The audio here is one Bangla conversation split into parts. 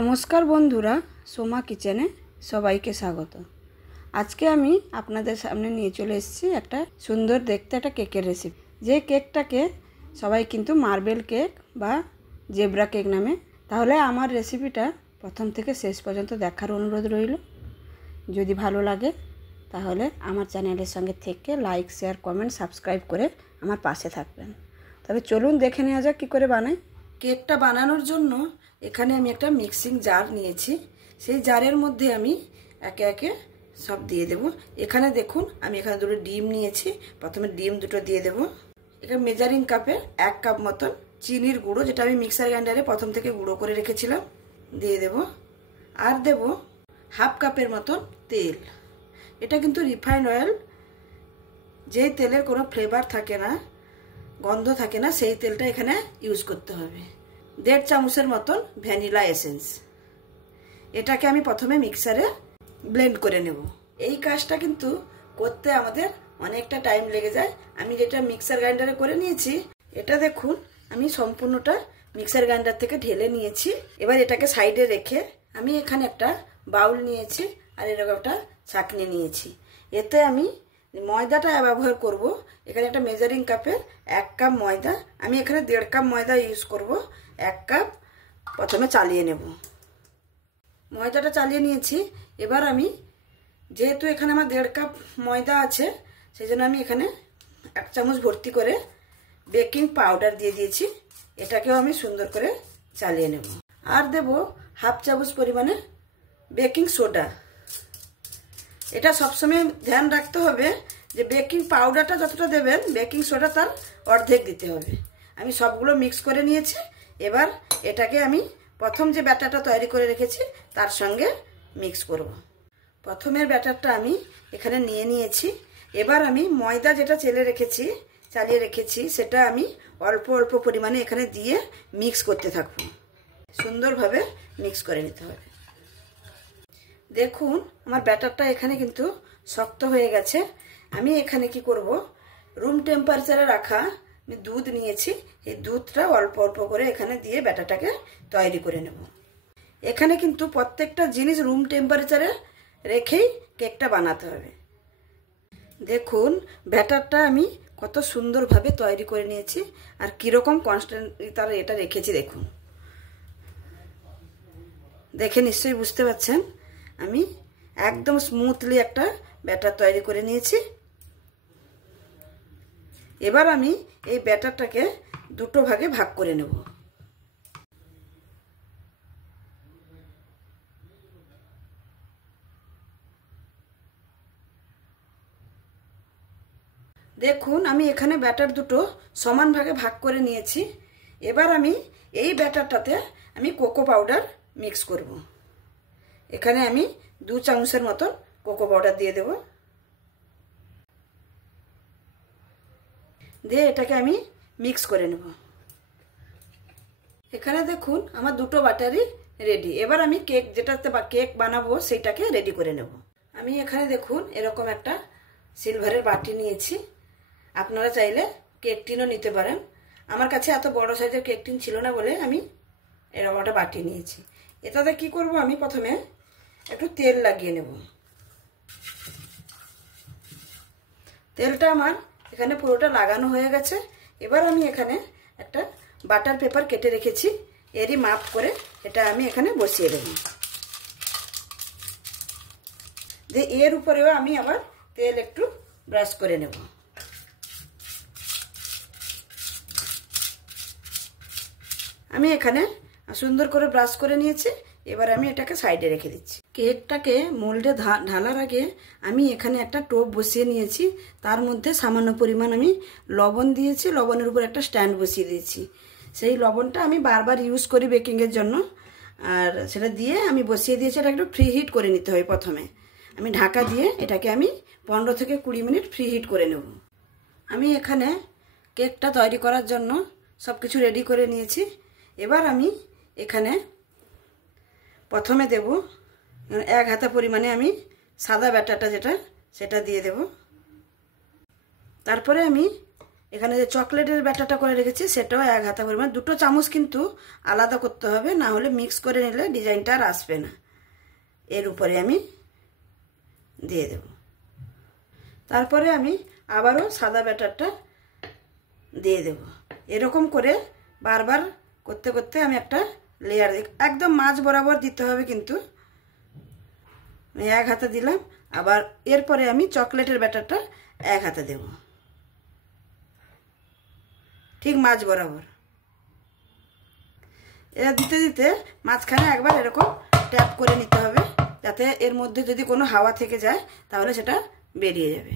নমস্কার বন্ধুরা, সোমা কিচেনে সবাইকে স্বাগত। আজকে আমি আপনাদের সামনে নিয়ে চলে এসেছি একটা সুন্দর দেখতে একটা কেকের রেসিপি। যে কেকটাকে সবাই কিন্তু মার্বেল কেক বা জেব্রা কেক নামে। তাহলে আমার রেসিপিটা প্রথম থেকে শেষ পর্যন্ত দেখার অনুরোধ রইল। যদি ভালো লাগে তাহলে আমার চ্যানেলের সঙ্গে থেকে লাইক, শেয়ার, কমেন্ট, সাবস্ক্রাইব করে আমার পাশে থাকবেন। তবে চলুন দেখে নেওয়া যাক কী করে বানাই। কেকটা বানানোর জন্য এখানে আমি একটা মিক্সিং জার নিয়েছি। সেই জারের মধ্যে আমি একে একে সব দিয়ে দেব। এখানে দেখুন আমি এখানে দুটো ডিম নিয়েছি। প্রথমে ডিম দুটো দিয়ে দেব। এখানে মেজারিং কাপে 1 কাপ মতন চিনির গুঁড়ো, যেটা আমি মিক্সার গ্রাইন্ডারে প্রথম থেকে গুঁড়ো করে রেখেছিলাম, দিয়ে দেব। আর দেব 1/2 কাপের মতন তেল। এটা কিন্তু রিফাইন্ড অয়েল, যেই তেলের কোনো ফ্লেভার থাকে না, গন্ধ থাকে না, সেই তেলটা এখানে ইউজ করতে হবে। 1.5 চামচের মতন ভ্যানিলা এসেন্স। এটাকে আমি প্রথমে মিক্সারে ব্লেন্ড করে নেব। এই কাজটা কিন্তু করতে আমাদের অনেকটা টাইম লেগে যায়। আমি যেটা মিক্সার গ্রাইন্ডারে করে নিয়েছি, এটা দেখুন আমি সম্পূর্ণটা মিক্সার গ্রাইন্ডার থেকে ঢেলে নিয়েছি। এবার এটাকে সাইডে রেখে আমি এখানে একটা বাউল নিয়েছি আর এরকম একটা ছাঁকনি নিয়েছি। এতে আমি ময়দাটা ব্যবহার করব। এখানে একটা মেজারিং কাপে 1 কাপ ময়দা, আমি এখানে 1.5 কাপ ময়দা ইউজ করব। 1 কাপ প্রথমে চালিয়ে নেব। ময়দাটা চালিয়ে নিয়েছি। এবার আমি যেহেতু এখানে আমার 1.5 কাপ ময়দা আছে, সেই জন্য আমি এখানে 1 চামচ ভর্তি করে বেকিং পাউডার দিয়ে দিয়েছি। এটাকেও আমি সুন্দর করে চালিয়ে নেব। আর দেব 1/2 চামচ পরিমাণে বেকিং সোডা। এটা সবসময় ধ্যান রাখতে হবে যে বেকিং পাউডারটা যতটা দেবেন, বেকিং সোডা তার অর্ধেক দিতে হবে। আমি সবগুলো মিক্স করে নিয়েছি। এবার এটাকে আমি প্রথম যে ব্যাটারটা তৈরি করে রেখেছি তার সঙ্গে মিক্স করব। প্রথমের ব্যাটারটা আমি এখানে নিয়ে নিয়েছি। এবার আমি ময়দা যেটা চালিয়ে রেখেছি সেটা আমি অল্প অল্প পরিমাণে এখানে দিয়ে মিক্স করতে থাকব। সুন্দরভাবে মিক্স করে নিতে হবে। দেখুন আমার ব্যাটারটা এখানে কিন্তু শক্ত হয়ে গেছে। আমি এখানে কি করব, রুম টেম্পারেচারে রাখা আমি দুধ নিয়েছি। এই দুধটা অল্প অল্প করে এখানে দিয়ে ব্যাটারটাকে তৈরি করে নেব। এখানে কিন্তু প্রত্যেকটা জিনিস রুম টেম্পারেচারে রেখেই কেকটা বানাতে হবে। দেখুন ব্যাটারটা আমি কত সুন্দরভাবে তৈরি করে নিয়েছি আর কীরকম কনস্ট্যান্ট তার এটা রেখেছি দেখুন। দেখে নিশ্চয়ই বুঝতে পারছেন আমি একদম স্মুথলি একটা ব্যাটার তৈরি করে নিয়েছি। এবার আমি এই ব্যাটারটাকে দুটো ভাগে ভাগ করে নেব। দেখুন আমি এখানে ব্যাটার দুটো সমান ভাগে ভাগ করে নিয়েছি। এবার আমি এই ব্যাটারটাতে আমি কোকো পাউডার মিক্স করব। এখানে আমি 2 চামচের মতন কোকো পাউডার দিয়ে দেব। দিয়ে এটাকে আমি মিক্স করে নেব। এখানে দেখুন আমার দুটো ব্যাটারই রেডি। এবার আমি যেটাতে কেক বানাবো সেইটাকে রেডি করে নেব। আমি এখানে দেখুন এরকম একটা সিলভারের বাটি নিয়েছি। আপনারা চাইলে কেক টিনও নিতে পারেন। আমার কাছে এত বড় সাইজের কেক টিন ছিল না বলে আমি এরকম একটা বাটি নিয়েছি। এটাতে কি করব, আমি প্রথমে একটু তেল লাগিয়ে নেব। তেলটা আমার এখানে পুরোটা লাগানো হয়ে গেছে। এবার আমি এখানে একটা বাটার পেপার কেটে রেখেছি, এরই মাপ করে এটা আমি এখানে বসিয়ে দেব। দিয়ে এর উপরেও আমি আবার তেল একটু ব্রাশ করে নেব। আমি এখানে সুন্দর করে ব্রাশ করে নিয়েছি। এবার আমি এটাকে সাইডে রেখে দিচ্ছি। কেকটাকে মোল্ডে ঢালার আগে আমি এখানে একটা টোপ বসিয়ে নিয়েছি। তার মধ্যে সামান্য পরিমাণ আমি লবণ দিয়েছি। লবণের উপর একটা স্ট্যান্ড বসিয়ে দিয়েছি। সেই লবণটা আমি বারবার ইউজ করি বেকিংয়ের জন্য। আর সেটা দিয়ে আমি বসিয়ে দিয়েছি। এটা একটু ফ্রি হিট করে নিতে হয়। প্রথমে আমি ঢাকা দিয়ে এটাকে আমি 15 থেকে 20 মিনিট ফ্রি হিট করে নেব। আমি এখানে কেকটা তৈরি করার জন্য সব কিছু রেডি করে নিয়েছি। এবার আমি এখানে প্রথমে দেব 1 হাতা পরিমাণে আমি সাদা ব্যাটারটা সেটা দিয়ে দেব। তারপরে আমি এখানে যে চকলেটের ব্যাটারটা করে রেখেছি সেটাও 1 হাতা পরিমাণ, 2 চামচ কিন্তু আলাদা করতে হবে, না হলে মিক্স করে নিলে ডিজাইনটা আর আসবে না। এর উপরে আমি দিয়ে দেব। তারপরে আমি আবারও সাদা ব্যাটারটা দিয়ে দেব। এরকম করে বারবার করতে করতে আমি একটা লেয়ার একদম মাঝ বরাবর দিতে হবে, কিন্তু 1 হাতা দিলাম। আবার এরপরে আমি চকলেটের ব্যাটারটা 1 হাতা দেব, ঠিক মাঝ বরাবর। এটা দিতে দিতে মাঝখানে একবার এরকম ট্যাপ করে নিতে হবে, যাতে এর মধ্যে যদি কোনো হাওয়া থেকে যায় তাহলে সেটা বেরিয়ে যাবে।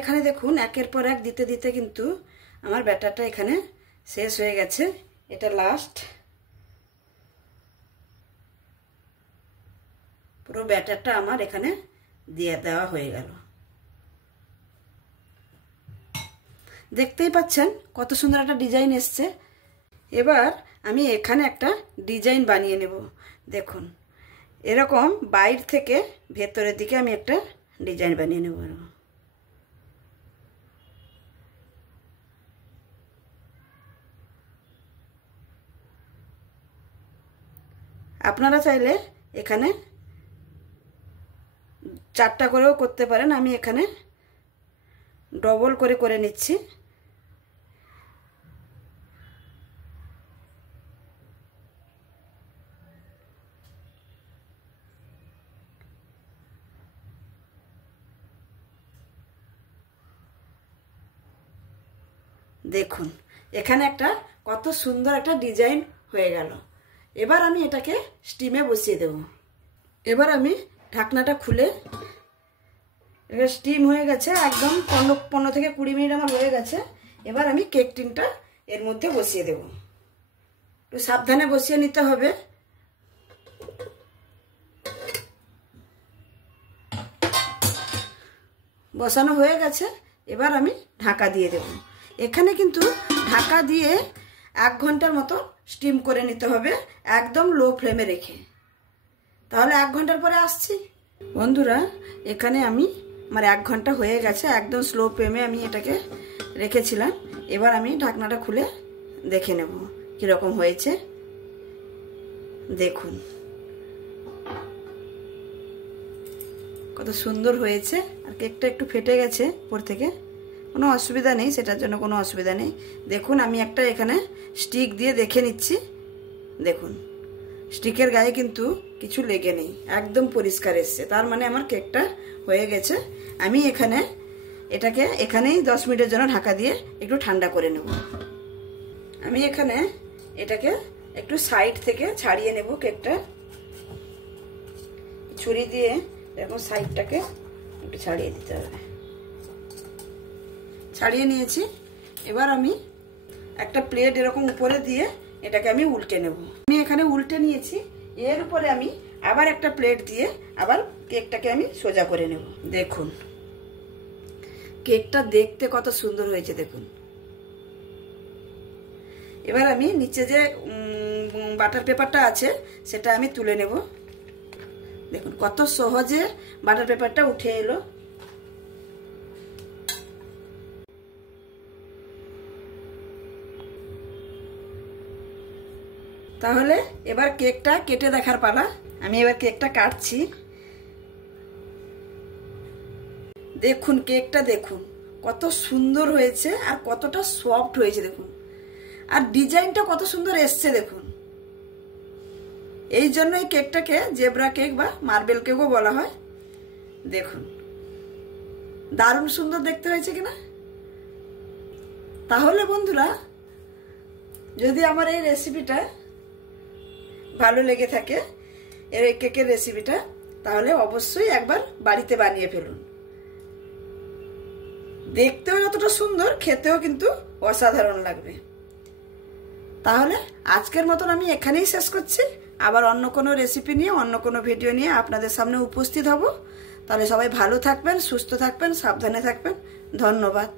এখানে দেখুন একের পর এক দিতে দিতে কিন্তু আমার ব্যাটারটা এখানে শেষ হয়ে গেছে। এটা লাস্ট, পুরো ব্যাটারটা আমার এখানে দিয়ে দেওয়া হয়ে গেল। দেখতেই পাচ্ছেন কত সুন্দর একটা ডিজাইন এসছে। এবার আমি এখানে একটা ডিজাইন বানিয়ে নেব। দেখুন এরকম বাইরে থেকে ভেতরের দিকে আমি একটা ডিজাইন বানিয়ে নেব। আপনারা চাইলে এখানে 4টা করেও করতে পারেন, আমি এখানে ডবল করে করে নিচ্ছি। দেখুন এখানে একটা কত সুন্দর একটা ডিজাইন হয়ে গেল। এবার আমি এটাকে স্টিমে বসিয়ে দেব। এবার আমি ঢাকনাটা খুলে, এটা স্টিম হয়ে গেছে একদম 15 থেকে 20 মিনিট আমার হয়ে গেছে। এবার আমি কেক টিনটা এর মধ্যে বসিয়ে দেব। একটু সাবধানে বসিয়ে নিতে হবে। বসানো হয়ে গেছে, এবার আমি ঢাকা দিয়ে দেব। এখানে কিন্তু ঢাকা দিয়ে 1 ঘন্টার মতো স্টিম করে নিতে হবে, একদম লো ফ্লেমে রেখে। তাহলে 1 ঘন্টার পরে আসছি। বন্ধুরা এখানে আমি আমার 1 ঘন্টা হয়ে গেছে, একদম স্লো ফ্লেমে আমি এটাকে রেখেছিলাম। এবার আমি ঢাকনাটা খুলে দেখে নেব কীরকম হয়েছে। দেখুন কত সুন্দর হয়েছে। আর কেকটা একটু ফেটে গেছে উপর থেকে, কোনো অসুবিধা নেই, সেটার জন্য কোনো অসুবিধা নেই। দেখুন আমি একটা এখানে স্টিক দিয়ে দেখে নিচ্ছি। দেখুন স্টিকের গায়ে কিন্তু কিছু লেগে নেই, একদম পরিষ্কার এসছে, তার মানে আমার কেকটা হয়ে গেছে। আমি এটাকে এখানেই 10 মিনিটের জন্য ঢাকা দিয়ে একটু ঠান্ডা করে নেব। আমি এখানে এটাকে একটু সাইড থেকে ছাড়িয়ে নেব। কেকটা ছুরি দিয়ে এরকম সাইডটাকে একটু ছাড়িয়ে দিতে হবে। ছাড়িয়ে নিয়েছি। এবার আমি একটা প্লেট এরকম উপরে দিয়ে এটাকে আমি উল্টে নেব। আমি এখানে উল্টে নিয়েছি, এর উপরে আমি আবার একটা প্লেট দিয়ে আবার কেকটাকে আমি সোজা করে নেব। দেখুন কেকটা দেখতে কত সুন্দর হয়েছে দেখুন। এবার আমি নিচে যে বাটার পেপারটা আছে সেটা আমি তুলে নেব। দেখুন কত সহজে বাটার পেপারটা উঠে এলো। তাহলে এবার কেকটা কেটে দেখার পালা। আমি এবার কেকটা কাটছি। দেখুন কেকটা দেখুন কত সুন্দর হয়েছে আর কতটা সফট হয়েছে দেখুন, আর ডিজাইনটা কত সুন্দর এসছে দেখুন। এই জন্য এই কেকটাকে জেব্রা কেক বা মার্বেল কেকও বলা হয়। দেখুন দারুণ সুন্দর দেখতে হয়েছে কিনা। তাহলে বন্ধুরা যদি আমার এই রেসিপিটা ভালো লেগে থাকে, এই কেকের রেসিপিটা, তাহলে অবশ্যই একবার বাড়িতে বানিয়ে ফেলুন। দেখতেও যতটা সুন্দর, খেতেও কিন্তু অসাধারণ লাগবে। তাহলে আজকের মতন আমি এখানেই শেষ করছি। আবার অন্য কোনো রেসিপি নিয়ে, অন্য কোনো ভিডিও নিয়ে আপনাদের সামনে উপস্থিত হব। তাহলে সবাই ভালো থাকবেন, সুস্থ থাকবেন, সাবধানে থাকবেন। ধন্যবাদ।